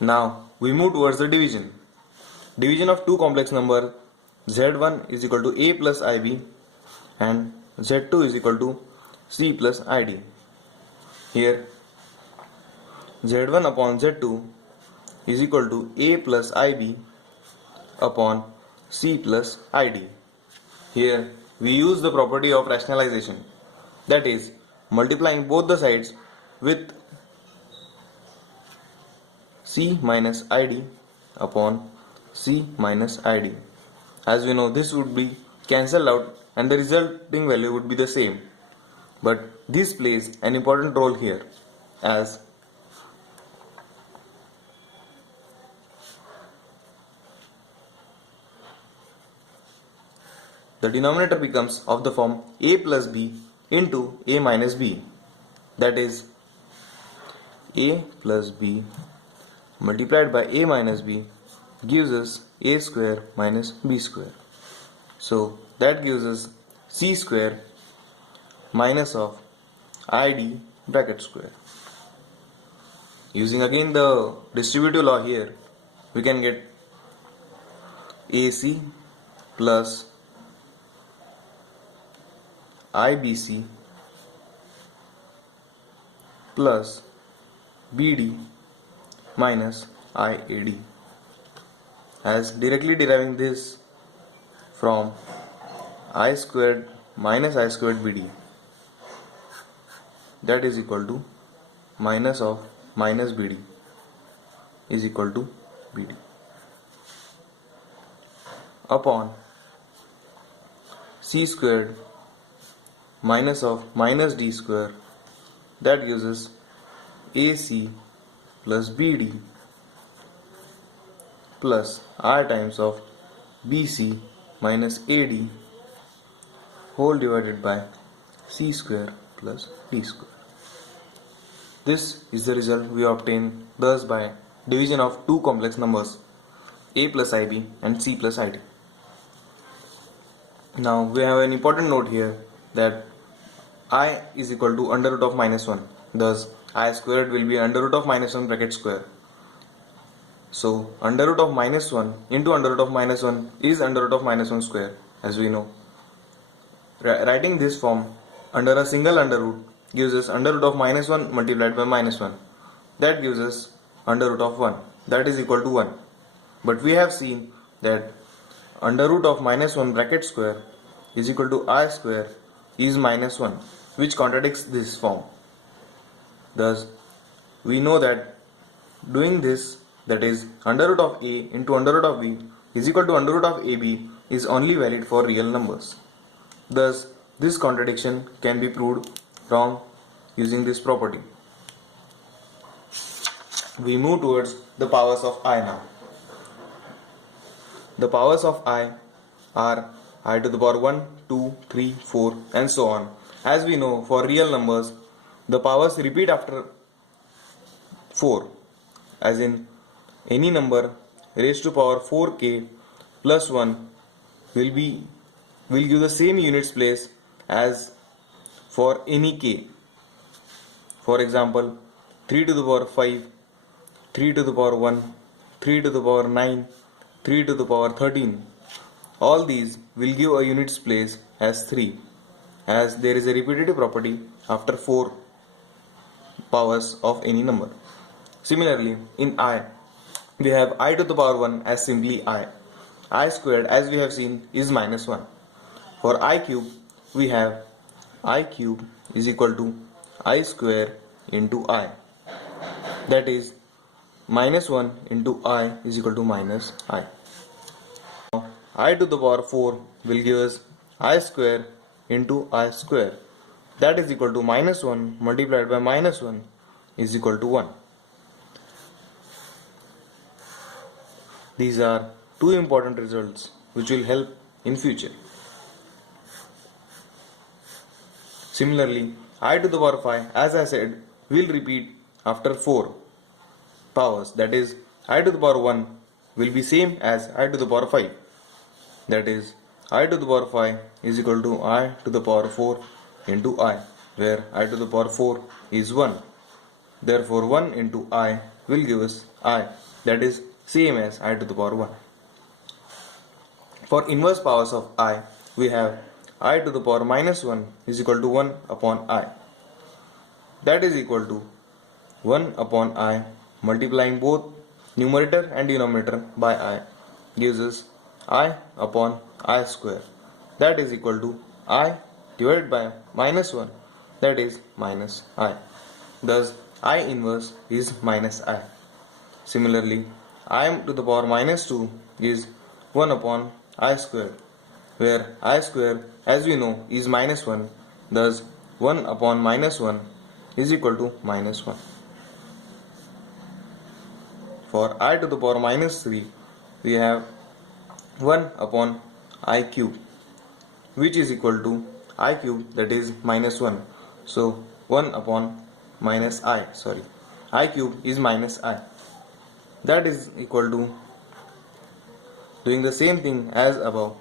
Now we move towards the division. Division of two complex number z1 is equal to a plus ib and z2 is equal to c plus id. Here z1 upon z2 is equal to a plus ib upon c plus id. Here we use the property of rationalization, that is multiplying both the sides with c minus id upon c minus id. As we know, this would be cancelled out and the resulting value would be the same. But this plays an important role here, as the denominator becomes of the form a plus b into a minus b, that is a plus b multiplied by a minus b gives us a square minus b square. So that gives us c square minus of id bracket square. Using again the distributive law here, we can get ac plus ibc plus bd minus iad, as directly deriving this from I squared minus I squared bd, that is equal to minus of minus bd is equal to bd upon c squared minus of minus d square, that gives us ac plus bd plus r times of bc minus ad whole divided by c square plus d square. This is the result we obtain thus by division of two complex numbers a plus ib and c plus id. Now we have an important note here, that I is equal to under root of minus 1. Thus I squared will be under root of minus 1 bracket square. So under root of minus 1 into under root of minus 1 is under root of minus 1 square, as we know. Writing this form under a single under root gives us under root of minus 1 multiplied by minus 1. That gives us under root of 1, that is equal to 1. But we have seen that under root of minus 1 bracket square is equal to I square is minus 1, which contradicts this form. Thus we know that doing this, that is under root of a into under root of b is equal to under root of ab, is only valid for real numbers. Thus this contradiction can be proved wrong using this property. We move towards the powers of I now. The powers of I are I to the power 1, 2, 3, 4 and so on. As we know, for real numbers the powers repeat after 4, as in any number raised to power 4k plus 1 will give the same units place as for any k. For example, 3 to the power 5, 3 to the power 1, 3 to the power 9, 3 to the power 13. All these will give a units place as 3, as there is a repetitive property after 4 powers of any number. Similarly, in I, we have I to the power 1 as simply I squared, as we have seen, is minus 1. For I cube, we have I cube is equal to I square into I, that is minus 1 into I is equal to minus I. Now I to the power 4 will give us I square into I square, that is equal to minus 1 multiplied by minus 1 is equal to 1. These are two important results which will help in future. Similarly, I to the power 5, as I said, will repeat after 4 powers, that is I to the power 1 will be same as I to the power 5, that is I to the power 5 is equal to I to the power 4 into I, where I to the power 4 is 1. Therefore 1 into I will give us I, that is same as I to the power 1. For inverse powers of I, we have I to the power minus 1 is equal to 1 upon I. That is equal to 1 upon I multiplying both numerator and denominator by I gives us I upon I square. That is equal to I divided by minus 1, that is minus I. Thus I inverse is minus I. Similarly, I to the power minus 2 is 1 upon I square, where I square, as we know, is minus 1. Thus 1 upon minus 1 is equal to minus 1. For I to the power minus 3, we have 1 upon I cube, which is equal to I cube, that is minus 1. So 1 upon minus I cube is minus I. That is equal to doing the same thing as above,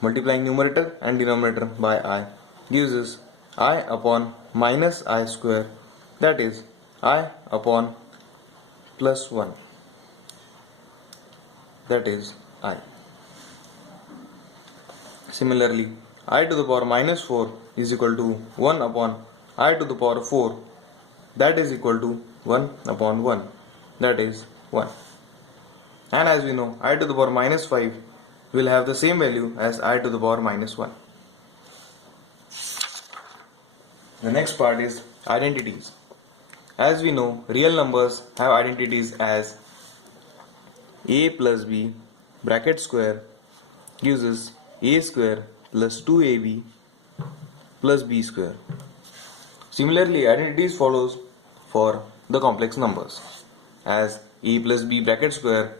multiplying numerator and denominator by I gives us I upon minus I square, that is I upon plus 1, that is I. Similarly, I to the power minus 4 is equal to 1 upon I to the power 4, that is equal to 1 upon 1, that is 1. And as we know, I to the power minus 5 will have the same value as I to the power minus 1. The next part is identities. As we know, real numbers have identities as a plus b bracket square gives us a square plus 2ab plus b square. Similarly, identities follows for the complex numbers, as a plus b bracket square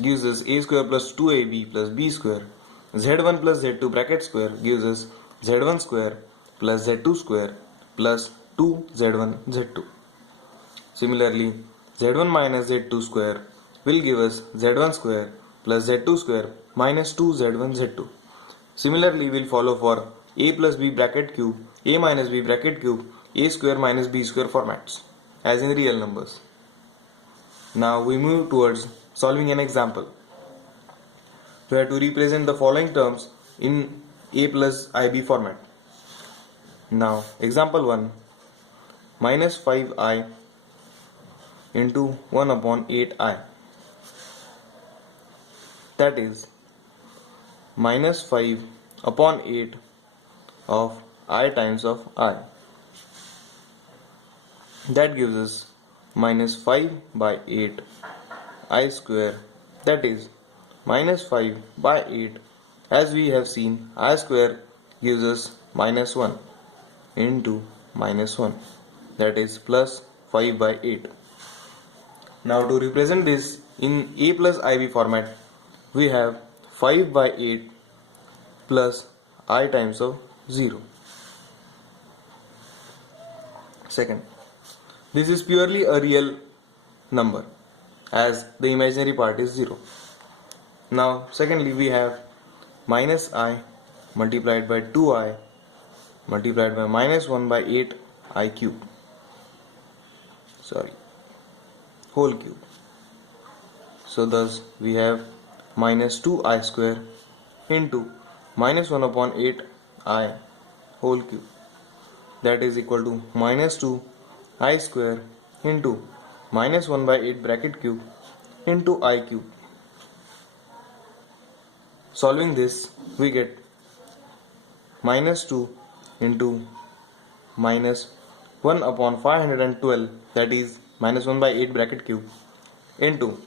gives us a square plus 2ab plus b square. Z1 plus z2 bracket square gives us z1 square plus z2 square plus 2z1 z2. Similarly, z1 minus z2 square will give us z1 square plus z2 square minus 2z1 z2. Similarly, will follow for a plus b bracket cube, a minus b bracket cube, a square minus b square formats, as in real numbers. Now we move towards solving an example. We have to represent the following terms in a+ib format. Now example 1, minus 5i into 1 upon 8i, that is minus 5 upon 8 of I times of I. That gives us minus 5 by 8 I square, that is minus 5 by 8. As we have seen, I square gives us minus 1 into minus 1, that is plus 5 by 8. Now to represent this in a+ib format, we have 5 by 8 plus I times of 0. Second, this is purely a real number, as the imaginary part is 0. Now secondly, we have minus I multiplied by 2I multiplied by minus 1 by 8 I cube, whole cube. So thus we have minus 2I square into minus 1 upon 8 I whole cube, that is equal to minus 2 I square into minus 1 by 8 bracket cube into I cube. Solving this, we get minus 2 into minus 1 upon 512, that is minus 1 by 8 bracket cube, into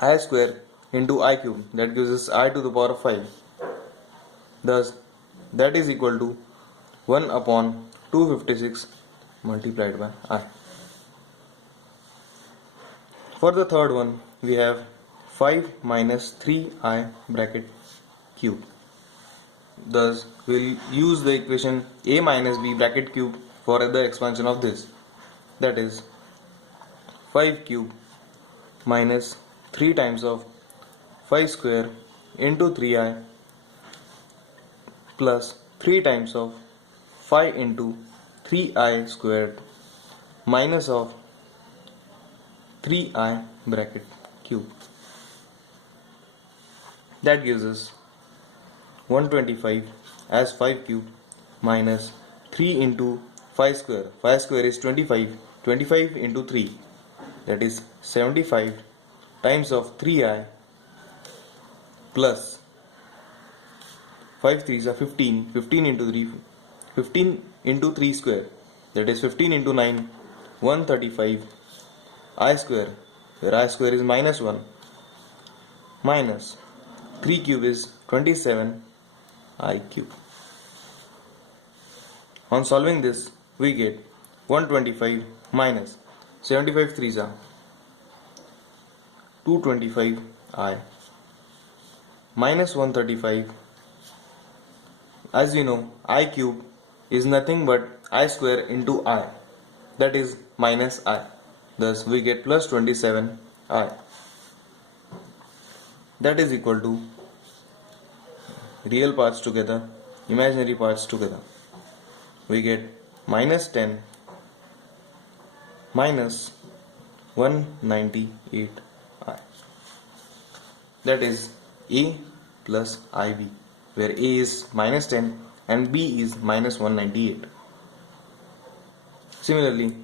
I square into I cube, that gives us I to the power of 5. Thus that is equal to 1 upon 256 multiplied by I. For the third one, we have 5 minus 3I bracket cube. Thus we'll use the equation a minus b bracket cube for the expansion of this, that is 5 cube minus 3 times of 5 square into 3i plus 3 times of 5 into 3i squared minus of 3i bracket cube. That gives us 125 as 5 cube minus 3 into 5 square. 5 square is 25. 25 into 3, that is 75 times of 3i plus 5 3s are 15. 15 into 3, 15 into 3 square, that is 15 into 9, 135 I square, where I square is minus 1, minus 3 cube is 27 I cube. On solving this, we get 125 minus 75 3s are 225 I minus 135. As you know, I cube is nothing but I square into I, that is minus I. Thus we get plus 27 I. That is equal to real parts together, imaginary parts together. We get minus 10 minus 198 I. That is A plus IB, where A is minus 10 and B is minus 198. Similarly,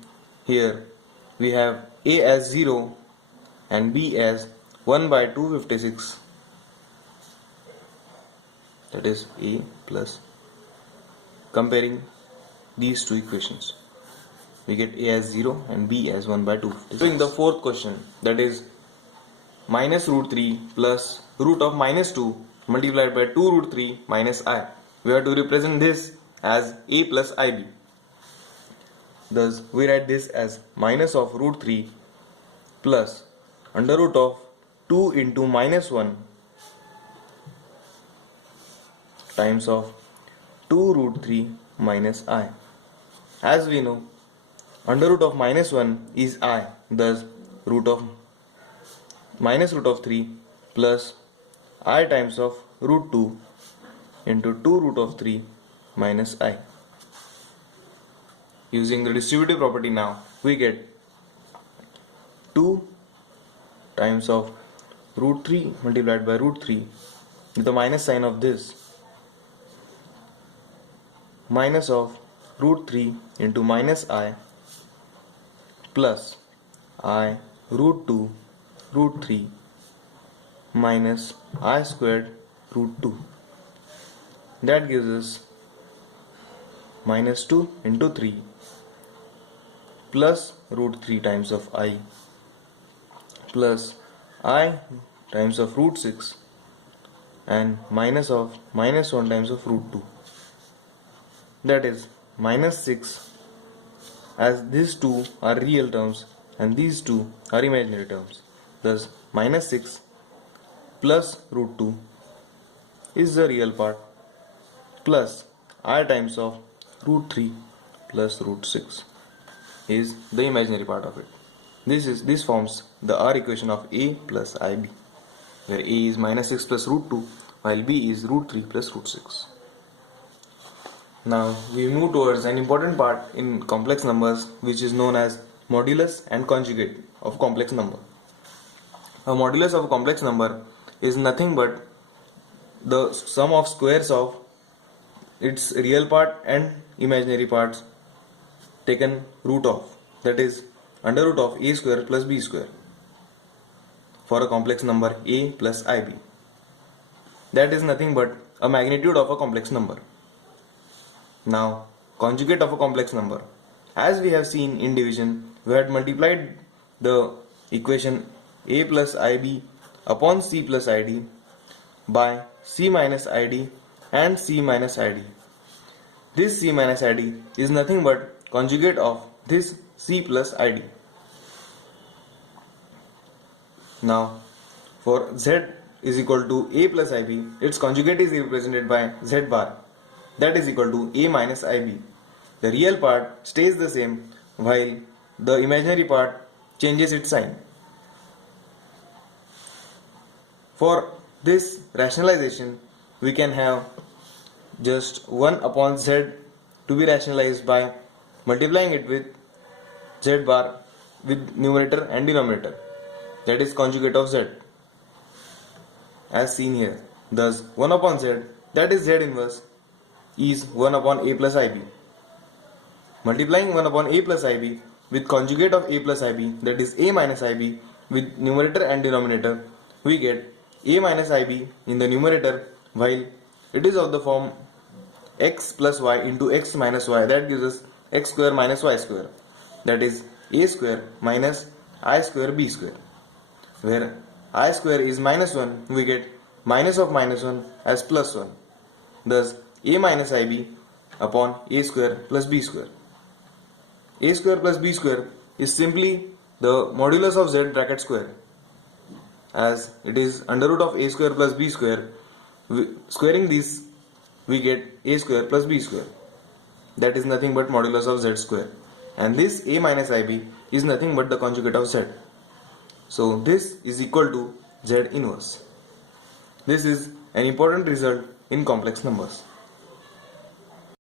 here we have A as 0 and B as 1 by 256. That is A plus. Comparing these two equations, we get A as 0 and B as 1 by 256. Doing the fourth question, that is minus root 3 plus root of minus 2 multiplied by 2 root 3 minus I. We have to represent this as A plus IB. Thus we write this as minus of root 3 plus under root of 2 into minus 1 times of 2 root 3 minus I. As we know, under root of minus 1 is I, thus root of minus root of 3 plus I times of root 2 into 2 root of 3 minus I. Using the distributive property now, we get 2 times of root 3 multiplied by root 3 with the minus sign of this, minus of root 3 into minus I plus I root 2 root 3 minus I squared root 2. That gives us minus 2 into 3 plus root 3 times of I plus I times of root 6 and minus of minus 1 times of root 2. That is minus 6, as these two are real terms and these two are imaginary terms. Thus minus 6 plus root 2 is the real part plus I times of root 3 plus root 6 is the imaginary part of it. This forms the R equation of A plus IB, where A is minus 6 plus root 2 while B is root 3 plus root 6. Now we move towards an important part in complex numbers, which is known as modulus and conjugate of complex number. A modulus of a complex number is nothing but the sum of squares of its real part and imaginary parts taken root of, that is under root of A square plus B square for a complex number A plus IB. That is nothing but a magnitude of a complex number. Now, conjugate of a complex number. As we have seen in division, we had multiplied the equation A plus IB upon C plus ID by C minus ID and C minus ID. This C minus ID is nothing but conjugate of this C plus ID. Now, for Z is equal to A plus IB, its conjugate is represented by Z bar, that is equal to A minus IB. The real part stays the same while the imaginary part changes its sign. For this rationalization, we can have just 1 upon Z to be rationalized by multiplying it with Z bar with numerator and denominator, that is conjugate of z, as seen here. Thus 1 upon z, that is z inverse, is 1 upon a plus ib. Multiplying 1 upon a plus ib with conjugate of a plus ib, that is a minus ib, with numerator and denominator, we get a minus ib in the numerator, while it is of the form x plus y into x minus y, that gives us x square minus y square, that is a square minus I square b square. Where I square is minus 1, we get minus of minus 1 as plus 1. Thus a minus ib upon a square plus b square. A square plus b square is simply the modulus of z bracket square, as it is under root of a square plus b square. Squaring this, we get a square plus b square, that is nothing but modulus of z square, and this a minus ib is nothing but the conjugate of z. So this is equal to z inverse. This is an important result in complex numbers.